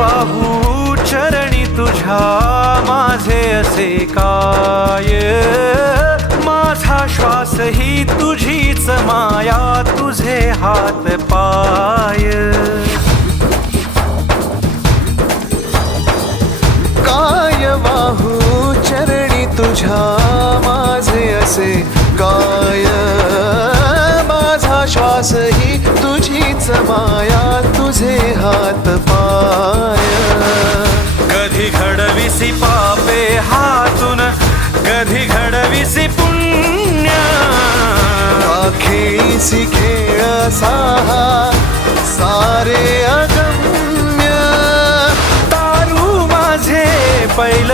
वाहू चरणी तुझ्या माझे असे काय, माझा श्वास ही तुझीच माया, तुझे हात पाय. काय वाहू चरणी तुझ्या माझे असे काय, माझा श्वास ही तुझीच माया, तुझे हात पाय. कधी घडविसी पापे हातून, कधी घडविसी पुण्य, खेळीसी खेळ साहा सारे अगम्य. तारू माझे पैल